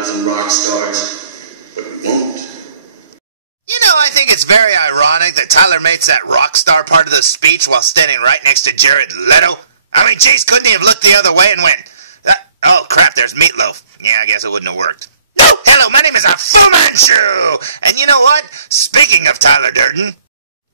idolize and rock stars, but we won't. You know, I think it's very ironic that Tyler makes that rock star part of the speech while standing right next to Jared Leto. I mean, geez, couldn't he have looked the other way and went, oh crap, there's Meatloaf. Yeah, I guess it wouldn't have worked. No, hello, my name is Fu Manchu! And you know what? Speaking of Tyler Durden,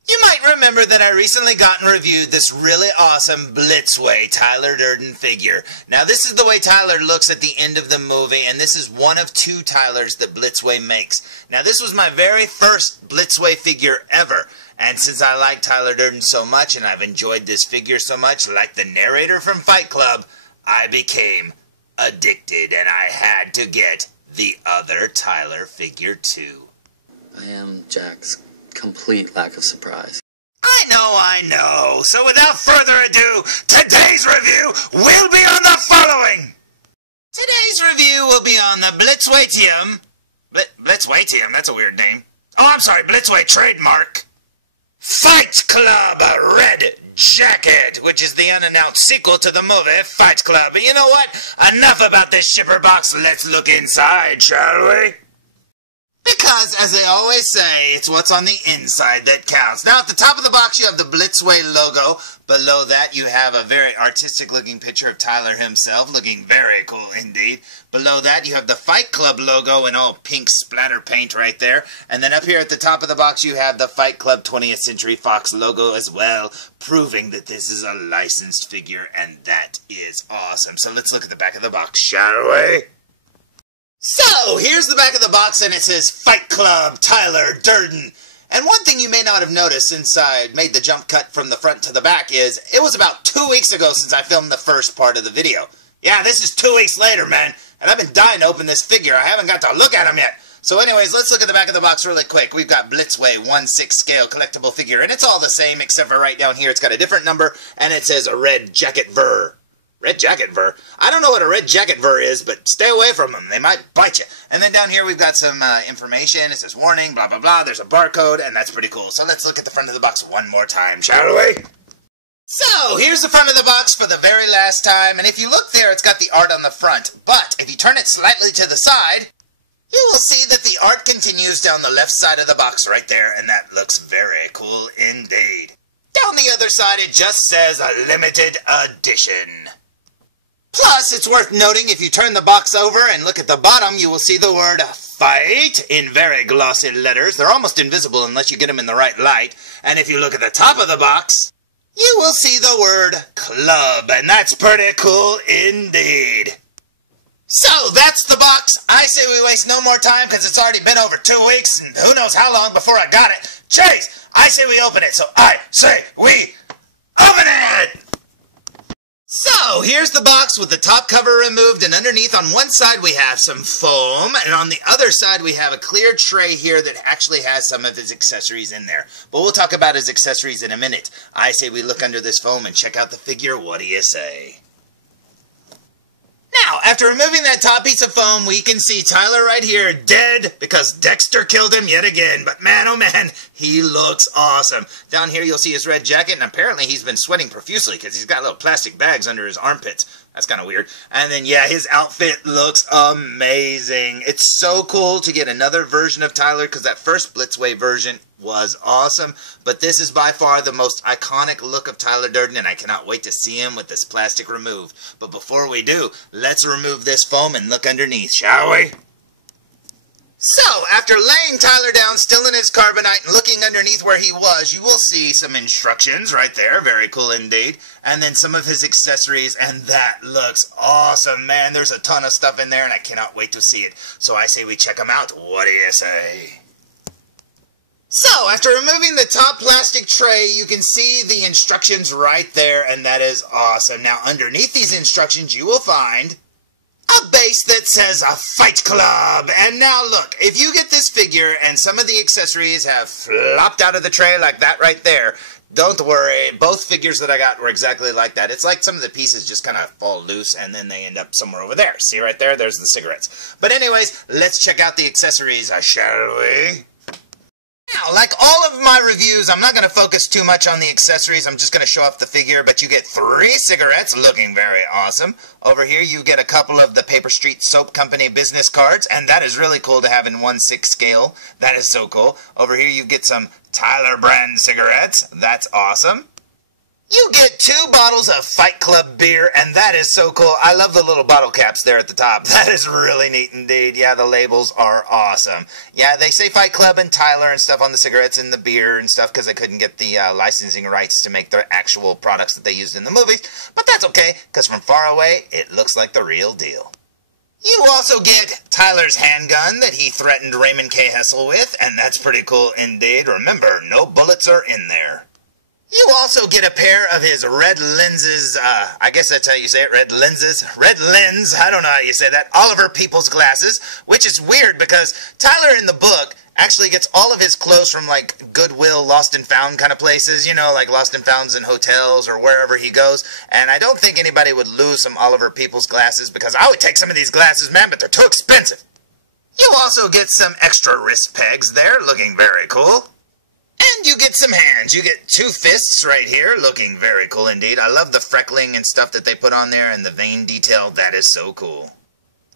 you might remember that I recently got and reviewed this really awesome Blitzway Tyler Durden figure. Now, this is the way Tyler looks at the end of the movie, and this is one of two Tylers that Blitzway makes. Now, this was my very first Blitzway figure ever, and since I like Tyler Durden so much, and I've enjoyed this figure so much, like the narrator from Fight Club, I became addicted, and I had to get the other Tyler figure too. I am Jack's complete lack of surprise. I know. So without further ado, today's review will be on the following. Today's review will be on the Blitzway-tium. Blitzway-tium, that's a weird name. Oh, I'm sorry, Blitzway trademark. Fight Club Red Jacket, which is the unannounced sequel to the movie Fight Club. But you know what? Enough about this shipper box. Let's look inside, shall we? Because, as they always say, it's what's on the inside that counts. Now, at the top of the box, you have the Blitzway logo. Below that, you have a very artistic-looking picture of Tyler himself, looking very cool indeed. Below that, you have the Fight Club logo in all pink splatter paint right there. And then up here at the top of the box, you have the Fight Club 20th Century Fox logo as well, proving that this is a licensed figure, and that is awesome. So let's look at the back of the box, shall we? So, here's the back of the box, and it says Fight Club Tyler Durden. And one thing you may not have noticed since I made the jump cut from the front to the back is, it was about 2 weeks ago since I filmed the first part of the video. Yeah, this is 2 weeks later, man, and I've been dying to open this figure. I haven't got to look at him yet. So anyways, let's look at the back of the box really quick. We've got Blitzway 1/6 scale collectible figure, and it's all the same except for right down here it's got a different number, and it says a red jacket ver. Red jacket ver? I don't know what a red jacket ver is, but stay away from them. They might bite you. And then down here we've got some information. It says warning, blah, blah, blah. There's a barcode, and that's pretty cool. So let's look at the front of the box one more time, shall we? So, here's the front of the box for the very last time. And if you look there, it's got the art on the front. But if you turn it slightly to the side, you will see that the art continues down the left side of the box right there, and that looks very cool indeed. Down the other side, it just says a limited edition. Plus, it's worth noting if you turn the box over and look at the bottom, you will see the word FIGHT in very glossy letters. They're almost invisible unless you get them in the right light. And if you look at the top of the box, you will see the word CLUB, and that's pretty cool indeed. So, that's the box. I say we waste no more time because it's already been over 2 weeks, and who knows how long before I got it. Chase, I say we open it, so I say we open it! So, here's the box with the top cover removed, and underneath on one side we have some foam, and on the other side we have a clear tray here that actually has some of his accessories in there. But we'll talk about his accessories in a minute. I say we look under this foam and check out the figure. What do you say? Now, after removing that top piece of foam, we can see Tyler right here dead because Dexter killed him yet again. But man, oh man, he looks awesome. Down here you'll see his red jacket, and apparently he's been sweating profusely because he's got little plastic bags under his armpits. That's kind of weird. And then, yeah, his outfit looks amazing. It's so cool to get another version of Tyler because that first Blitzway version was awesome. But this is by far the most iconic look of Tyler Durden, and I cannot wait to see him with this plastic removed. But before we do, let's remove this foam and look underneath, shall we? So, after laying Tyler down still in his carbonite and looking underneath where he was, you will see some instructions right there. Very cool indeed. And then some of his accessories, and that looks awesome, man. There's a ton of stuff in there, and I cannot wait to see it. So I say we check them out. What do you say? So, after removing the top plastic tray, you can see the instructions right there, and that is awesome. Now, underneath these instructions, you will find a base that says a Fight Club. And now look, if you get this figure and some of the accessories have flopped out of the tray like that right there, don't worry. Both figures that I got were exactly like that. It's like some of the pieces just kind of fall loose and then they end up somewhere over there. See right there? There's the cigarettes. But anyways, let's check out the accessories, shall we? Now, like all of my reviews, I'm not going to focus too much on the accessories. I'm just going to show off the figure, but you get 3 cigarettes, looking very awesome. Over here, you get a couple of the Paper Street Soap Company business cards, and that is really cool to have in 1/6 scale. That is so cool. Over here, you get some Tyler brand cigarettes. That's awesome. You get 2 bottles of Fight Club beer, and that is so cool. I love the little bottle caps there at the top. That is really neat indeed. Yeah, the labels are awesome. Yeah, they say Fight Club and Tyler and stuff on the cigarettes and the beer and stuff because they couldn't get the licensing rights to make their actual products that they used in the movies. But that's okay, because from far away, it looks like the real deal. You also get Tyler's handgun that he threatened Raymond K. Hessel with, and that's pretty cool indeed. Remember, no bullets are in there. You also get a pair of his red lenses, I guess that's how you say it, red lenses, red lens, I don't know how you say that, Oliver Peoples glasses, which is weird because Tyler in the book actually gets all of his clothes from like Goodwill, Lost and Found kind of places, you know, like Lost and Founds in hotels or wherever he goes, and I don't think anybody would lose some Oliver Peoples glasses because I would take some of these glasses, man, but they're too expensive. You also get some extra wrist pegs there, looking very cool. And you get some hands. You get 2 fists right here, looking very cool indeed. I love the freckling and stuff that they put on there and the vein detail. That is so cool.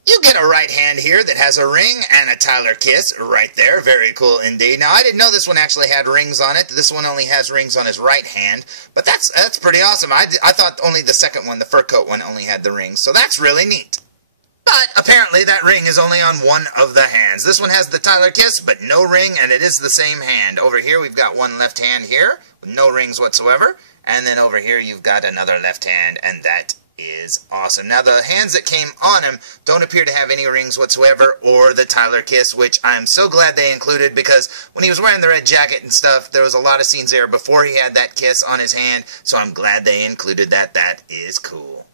You get a right hand here that has a ring and a Tyler kiss right there. Very cool indeed. Now, I didn't know this one actually had rings on it. This one only has rings on his right hand. But that's pretty awesome. I thought only the second one, the fur coat one, only had the rings. So that's really neat. But apparently that ring is only on one of the hands. This one has the Tyler kiss, but no ring, and it is the same hand. Over here we've got one left hand here with no rings whatsoever. And then over here you've got another left hand, and that is awesome. Now the hands that came on him don't appear to have any rings whatsoever or the Tyler kiss, which I'm so glad they included because when he was wearing the red jacket and stuff, there was a lot of scenes there before he had that kiss on his hand, so I'm glad they included that. That is cool.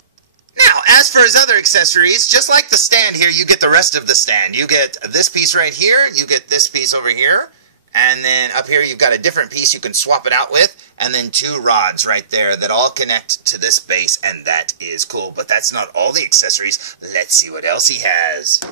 Now, as for his other accessories, just like the stand here, you get the rest of the stand. You get this piece right here, you get this piece over here, and then up here you've got a different piece you can swap it out with, and then 2 rods right there that all connect to this base, and that is cool. But that's not all the accessories. Let's see what else he has.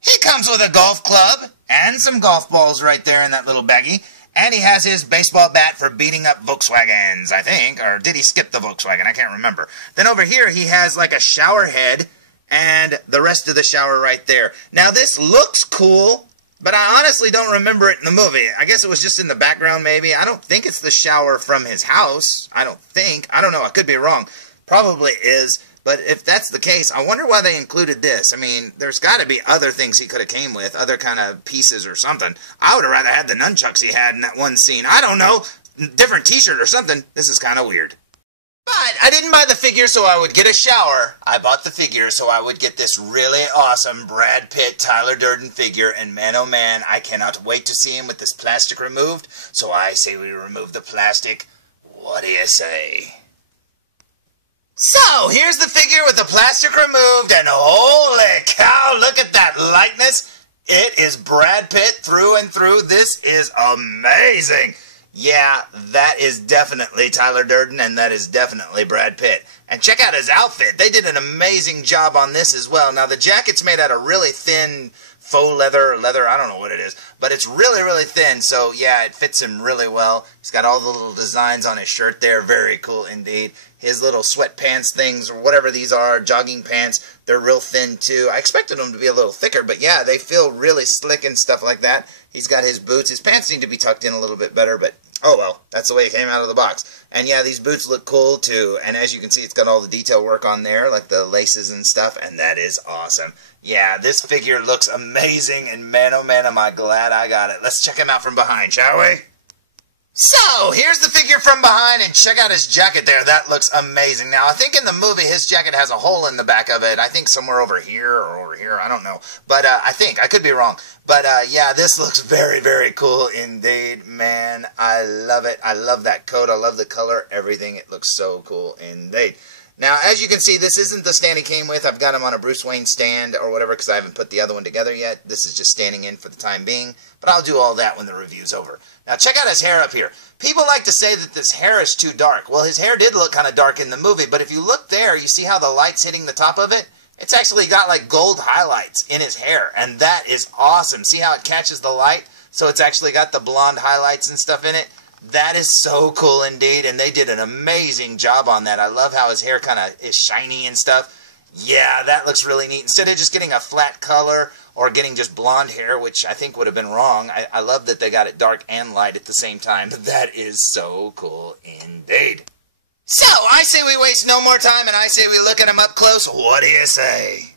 He comes with a golf club and some golf balls right there in that little baggie. And he has his baseball bat for beating up Volkswagens, I think. Or did he skip the Volkswagen? I can't remember. Then over here he has like a shower head and the rest of the shower right there. Now this looks cool, but I honestly don't remember it in the movie. I guess it was just in the background maybe. I don't think it's the shower from his house. I don't think. I don't know. I could be wrong. Probably is. But if that's the case, I wonder why they included this. I mean, there's got to be other things he could have came with, other kind of pieces or something. I would have rather had the nunchucks he had in that one scene. I don't know, different t-shirt or something. This is kind of weird. But I didn't buy the figure so I would get a shower. I bought the figure so I would get this really awesome Brad Pitt, Tyler Durden figure. And man, oh man, I cannot wait to see him with this plastic removed. So I say we remove the plastic. What do you say? So, here's the figure with the plastic removed, and holy cow, look at that likeness. It is Brad Pitt through and through. This is amazing. Yeah, that is definitely Tyler Durden, and that is definitely Brad Pitt. And check out his outfit. They did an amazing job on this as well. Now, the jacket's made out of really thin faux leather, I don't know what it is, but it's really, really thin, so yeah, it fits him really well. He's got all the little designs on his shirt there, very cool indeed. His little sweatpants things, or whatever these are, jogging pants, they're real thin too. I expected them to be a little thicker, but yeah, they feel really slick and stuff like that. He's got his boots. His pants need to be tucked in a little bit better, but oh well, that's the way it came out of the box. And yeah, these boots look cool too, and as you can see, it's got all the detail work on there, like the laces and stuff, and that is awesome. Yeah, this figure looks amazing, and man, oh man, am I glad I got it. Let's check him out from behind, shall we? So, here's the figure from behind, and check out his jacket there. That looks amazing. Now, I think in the movie, his jacket has a hole in the back of it. I think somewhere over here or over here. I don't know. But I think. I could be wrong. But yeah, this looks very, very cool indeed. Man, I love it. I love that coat. I love the color. Everything. It looks so cool indeed. Now, as you can see, this isn't the stand he came with. I've got him on a Bruce Wayne stand or whatever because I haven't put the other one together yet. This is just standing in for the time being. But I'll do all that when the review's over. Now, check out his hair up here. People like to say that this hair is too dark. Well, his hair did look kind of dark in the movie, but if you look there, you see how the light's hitting the top of it? It's actually got like gold highlights in his hair, and that is awesome. See how it catches the light? so it's actually got the blonde highlights and stuff in it. That is so cool indeed, and they did an amazing job on that. I love how his hair kind of is shiny and stuff. Yeah, that looks really neat. Instead of just getting a flat color or getting just blonde hair, which I think would have been wrong, I love that they got it dark and light at the same time. That is so cool indeed. So, I say we waste no more time, and I say we look at him up close. What do you say?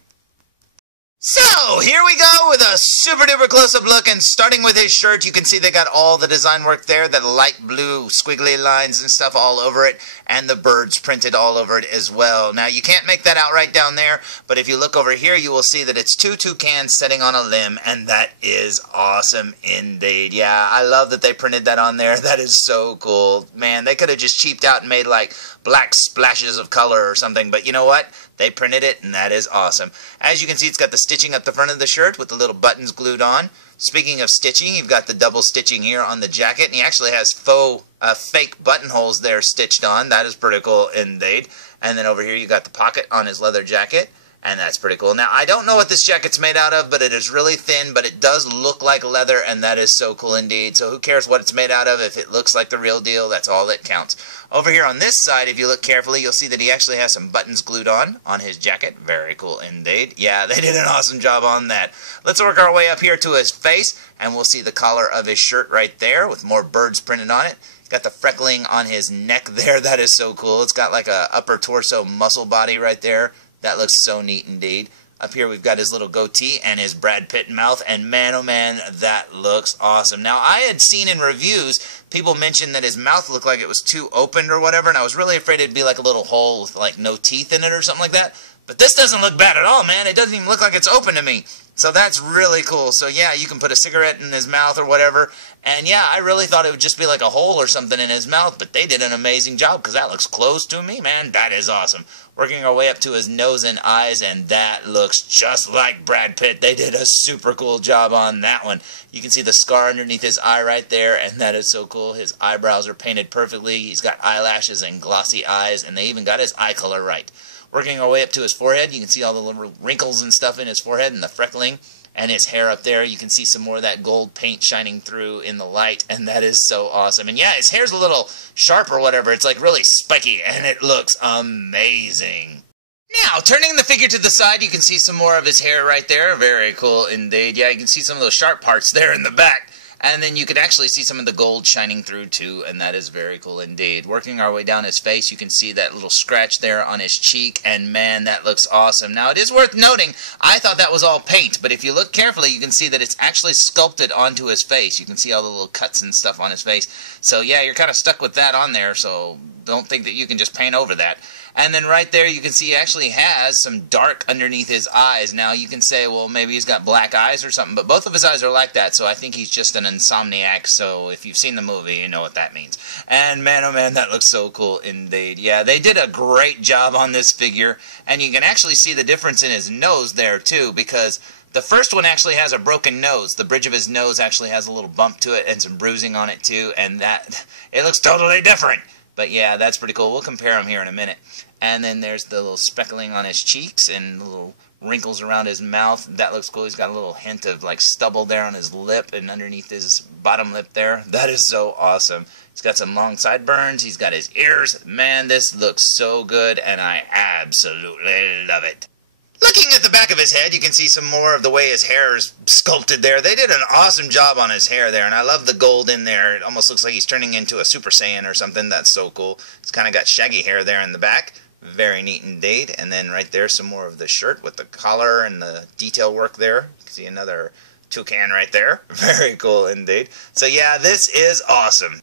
So, here we go with a super duper close-up look, and starting with his shirt, you can see they got all the design work there, the light blue squiggly lines and stuff all over it, and the birds printed all over it as well. Now, you can't make that out right down there, but if you look over here, you will see that it's two toucans sitting on a limb, and that is awesome indeed. Yeah, I love that they printed that on there. That is so cool. Man, they could have just cheaped out and made like black splashes of color or something, but you know what? They printed it, and that is awesome. As you can see, it's got the stitching up the front of the shirt with the little buttons glued on. Speaking of stitching, you've got the double stitching here on the jacket, and he actually has fake buttonholes there stitched on. That is pretty cool indeed. And then over here, you got the pocket on his leather jacket. And that's pretty cool. Now, I don't know what this jacket's made out of, but it is really thin, but it does look like leather, and that is so cool indeed. So who cares what it's made out of? If it looks like the real deal, that's all that counts. Over here on this side, if you look carefully, you'll see that he actually has some buttons glued on his jacket. Very cool indeed. Yeah, they did an awesome job on that. Let's work our way up here to his face, and we'll see the collar of his shirt right there with more birds printed on it. Got the freckling on his neck there. That is so cool. It's got like a upper torso muscle body right there. That looks so neat indeed. Up here we've got his little goatee and his Brad Pitt mouth, and man oh man, that looks awesome. Now, I had seen in reviews people mention that his mouth looked like it was too opened or whatever, and I was really afraid it'd be like a little hole with like no teeth in it or something like that. But this doesn't look bad at all, man. It doesn't even look like it's open to me. So that's really cool. So yeah, you can put a cigarette in his mouth or whatever. And yeah, I really thought it would just be like a hole or something in his mouth, but they did an amazing job because that looks closed to me, man. That is awesome. Working our way up to his nose and eyes, and that looks just like Brad Pitt. They did a super cool job on that one. You can see the scar underneath his eye right there, and that is so cool. His eyebrows are painted perfectly. He's got eyelashes and glossy eyes, and they even got his eye color right. Working our way up to his forehead, you can see all the little wrinkles and stuff in his forehead and the freckling. And his hair up there, you can see some more of that gold paint shining through in the light, and that is so awesome. And yeah, his hair's a little sharp or whatever. It's like really spiky, and it looks amazing. Now, turning the figure to the side, you can see some more of his hair right there. Very cool indeed. Yeah, you can see some of those sharp parts there in the back. And then you can actually see some of the gold shining through too, and that is very cool indeed. Working our way down his face, you can see that little scratch there on his cheek, and man, that looks awesome. Now, it is worth noting, I thought that was all paint, but if you look carefully, you can see that it's actually sculpted onto his face. You can see all the little cuts and stuff on his face. So yeah, you're kind of stuck with that on there, so don't think that you can just paint over that. And then right there you can see he actually has some dark underneath his eyes. Now you can say, well, maybe he's got black eyes or something, but both of his eyes are like that, so I think he's just an insomniac. So if you've seen the movie, you know what that means. And man, oh man, that looks so cool indeed. Yeah, they did a great job on this figure, and you can actually see the difference in his nose there too, because the first one actually has a broken nose. The bridge of his nose actually has a little bump to it and some bruising on it too, and that it looks totally different. But yeah, that's pretty cool. We'll compare them here in a minute. And then there's the little speckling on his cheeks and the little wrinkles around his mouth. That looks cool. He's got a little hint of like stubble there on his lip and underneath his bottom lip there. That is so awesome. He's got some long sideburns. He's got his ears. Man, this looks so good, and I absolutely love it. Looking at the back of his head, you can see some more of the way his hair is sculpted there. They did an awesome job on his hair there, and I love the gold in there. It almost looks like he's turning into a Super Saiyan or something. That's so cool. He's kind of got shaggy hair there in the back. Very neat indeed. And then right there, some more of the shirt with the collar and the detail work there. You can see another toucan right there. Very cool indeed. So yeah, this is awesome.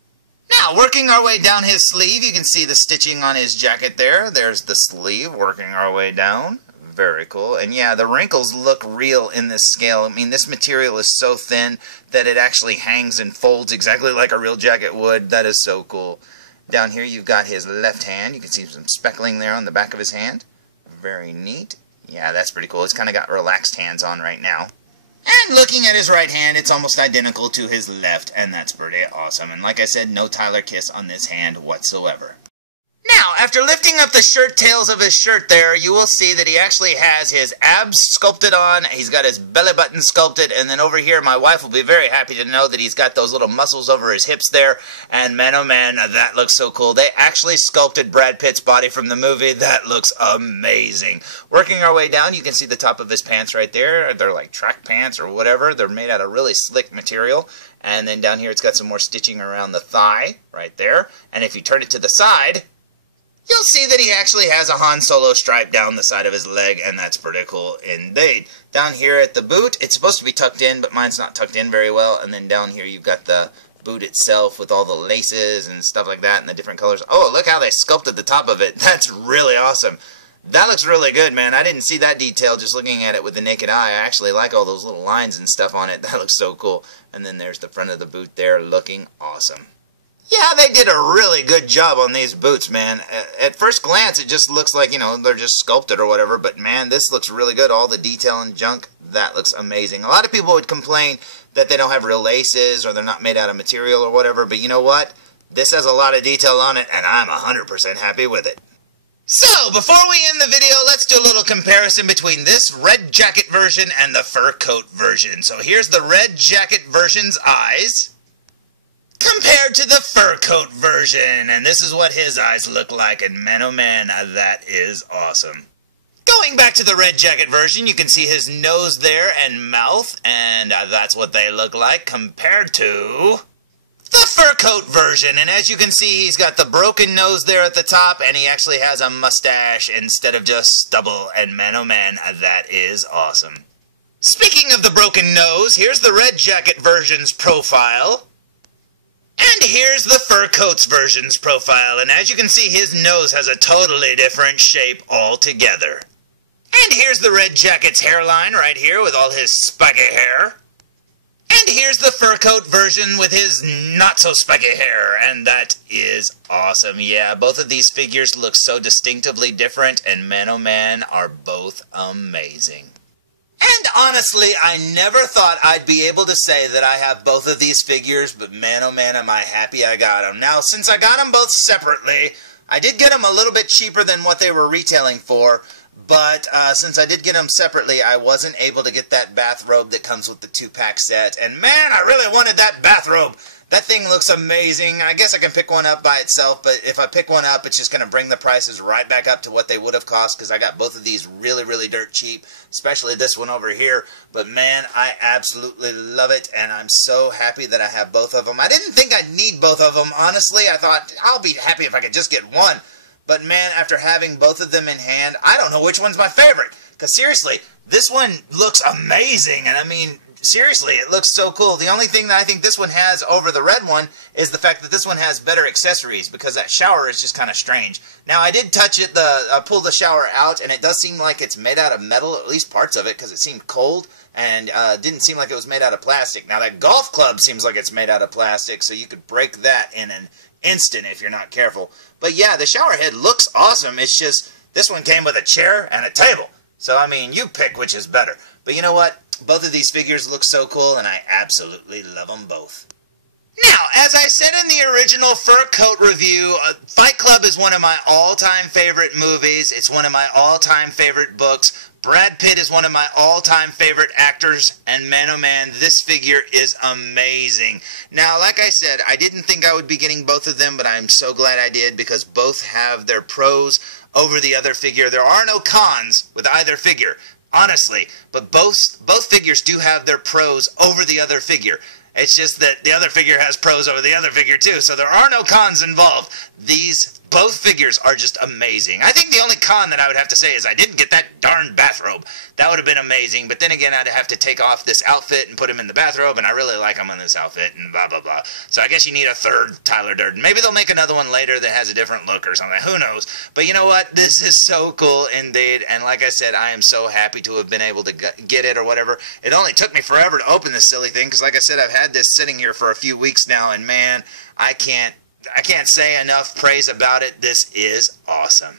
Now, working our way down his sleeve, you can see the stitching on his jacket there. There's the sleeve working our way down. Very cool. And yeah, the wrinkles look real in this scale. I mean, this material is so thin that it actually hangs and folds exactly like a real jacket would. That is so cool. Down here you've got his left hand. You can see some speckling there on the back of his hand. Very neat. Yeah, that's pretty cool. He's kind of got relaxed hands on right now. And looking at his right hand, it's almost identical to his left, and that's pretty awesome. And like I said, no Tyler Kiss on this hand whatsoever. Now, after lifting up the shirt tails of his shirt there, you will see that he actually has his abs sculpted on, he's got his belly button sculpted, and then over here my wife will be very happy to know that he's got those little muscles over his hips there, and man oh man, that looks so cool. They actually sculpted Brad Pitt's body from the movie. That looks amazing. Working our way down, you can see the top of his pants right there. They're like track pants or whatever. They're made out of really slick material. And then down here it's got some more stitching around the thigh right there. And if you turn it to the side, you'll see that he actually has a Han Solo stripe down the side of his leg, and that's pretty cool indeed. Down here at the boot, it's supposed to be tucked in, but mine's not tucked in very well. And then down here you've got the boot itself with all the laces and stuff like that and the different colors. Oh, look how they sculpted the top of it. That's really awesome. That looks really good, man. I didn't see that detail just looking at it with the naked eye. I actually like all those little lines and stuff on it. That looks so cool. And then there's the front of the boot there looking awesome. Yeah, they did a really good job on these boots, man. At first glance, it just looks like, you know, they're just sculpted or whatever. But, man, this looks really good. All the detail and junk, that looks amazing. A lot of people would complain that they don't have real laces or they're not made out of material or whatever. But you know what? This has a lot of detail on it, and I'm 100% happy with it. So, before we end the video, let's do a little comparison between this red jacket version and the fur coat version. So, here's the red jacket version's eyes compared to the fur coat version, and this is what his eyes look like, and man oh man, that is awesome. Going back to the red jacket version, you can see his nose there and mouth, and that's what they look like compared to the fur coat version. And as you can see, he's got the broken nose there at the top, and he actually has a mustache instead of just stubble, and man oh man, that is awesome. Speaking of the broken nose, here's the red jacket version's profile. And here's the fur coats version's profile, and as you can see, his nose has a totally different shape altogether. And here's the red jacket's hairline right here with all his spiky hair. And here's the fur coat version with his not-so-spiky hair, and that is awesome. Yeah, both of these figures look so distinctively different, and man oh man, are both amazing. And honestly, I never thought I'd be able to say that I have both of these figures, but man oh man am I happy I got them. Now, since I got them both separately, I did get them a little bit cheaper than what they were retailing for, but since I did get them separately, I wasn't able to get that bathrobe that comes with the 2-pack set, and man, I really wanted that bathrobe. That thing looks amazing. I guess I can pick one up by itself, but if I pick one up, it's just going to bring the prices right back up to what they would have cost, because I got both of these really, really dirt cheap, especially this one over here. But man, I absolutely love it, and I'm so happy that I have both of them. I didn't think I'd need both of them, honestly. I thought, I'll be happy if I could just get one. But man, after having both of them in hand, I don't know which one's my favorite. Because seriously, this one looks amazing, and I mean, seriously, it looks so cool. The only thing that I think this one has over the red one is the fact that this one has better accessories, because that shower is just kind of strange. Now, I did touch it, I pulled the shower out, and it does seem like it's made out of metal, at least parts of it, because it seemed cold, and didn't seem like it was made out of plastic. Now, that golf club seems like it's made out of plastic, so you could break that in an instant if you're not careful. But yeah, the shower head looks awesome. It's just, this one came with a chair and a table. So, I mean, you pick which is better. But you know what? Both of these figures look so cool, and I absolutely love them both. Now, as I said in the original fur coat review, Fight Club is one of my all-time favorite movies. It's one of my all-time favorite books. Brad Pitt is one of my all-time favorite actors, and man oh man, this figure is amazing. Now, like I said, I didn't think I would be getting both of them, but I'm so glad I did, because both have their pros over the other figure. There are no cons with either figure, honestly, but both figures do have their pros over the other figure. It's just that the other figure has pros over the other figure too, so there are no cons involved. Both figures are just amazing. I think the only con that I would have to say is I didn't get that darn bathrobe. That would have been amazing, but then again, I'd have to take off this outfit and put him in the bathrobe, and I really like him in this outfit, and blah, blah, blah. So I guess you need a third Tyler Durden. Maybe they'll make another one later that has a different look or something. Who knows? But you know what? This is so cool indeed, and like I said, I am so happy to have been able to get it or whatever. It only took me forever to open this silly thing, because like I said, I've had this sitting here for a few weeks now, and man, I can't say enough praise about it. This is awesome.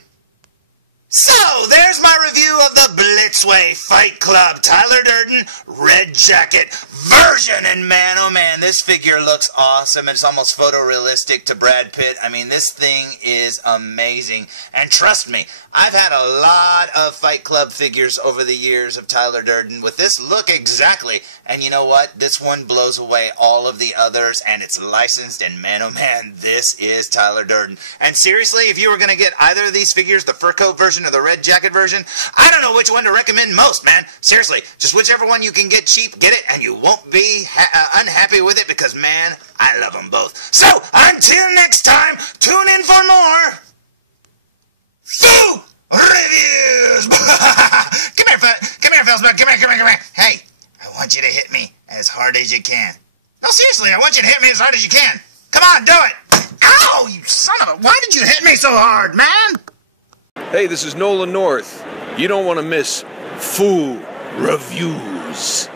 So, there's my review of the Blitzway Fight Club Tyler Durden Red Jacket version. And man, oh man, this figure looks awesome. It's almost photorealistic to Brad Pitt. I mean, this thing is amazing. And trust me, I've had a lot of Fight Club figures over the years of Tyler Durden with this look exactly. And you know what? This one blows away all of the others, and it's licensed, and man, oh man, this is Tyler Durden. And seriously, if you were going to get either of these figures, the fur coat version or the red jacket version, I don't know which one to recommend most, man. Seriously, just whichever one you can get cheap, get it, and you won't be unhappy with it because, man, I love them both. So, until next time, tune in for more Foo Reviews! Come here, felzbug, come here. Hey, I want you to hit me as hard as you can. No, seriously, I want you to hit me as hard as you can. Come on, do it! Ow, you son of a... Why did you hit me so hard, man? Hey, this is Nolan North. You don't want to miss Foo Reviews.